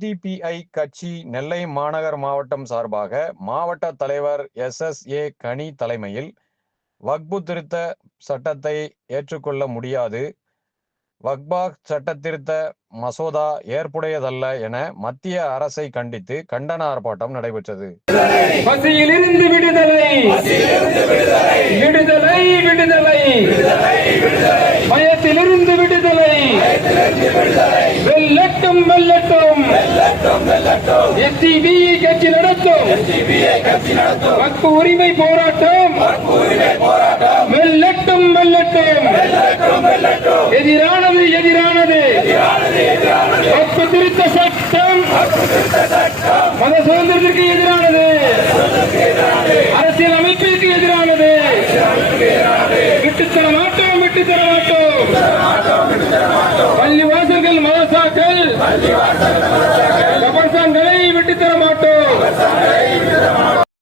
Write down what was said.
DPI கட்சி நெல்லை மாநகர் மாவட்டம் சார்பாக மாவட்ட தலைவர் SSA கனி தலைமையில் வக்பு திருத்த சட்டத்தை ஏற்றுக்கொள்ள முடியாது, வக்பா சட்டத்திருத்த மசோதா ஏற்புடையதல்ல என மத்திய அரசை கண்டித்து கண்டன ஆர்ப்பாட்டம் நடைபெற்றது. பசியிலிருந்து விடுதலை, விடுதலை, விடுதலை, பயத்திலிருந்து விடுதலை, வெல்லட்டும், வெல்லட்டும், SDB கட்சி நடத்தும் வக்பு உரிமை போராட்டம், வெல்லட்டும், வெல்லட்டும், எதிரானது, எதிரானது வக்பு திருத்த சட்டம் மத சுதந்திரத்திற்கு எதிரானது, அரசியல் அமைப்பிற்கு எதிரானது. விட்டுத்தர மாட்டோம், விட்டுத்தர மாட்டோம். பள்ளிவாசல்கள் மதசாக்கள்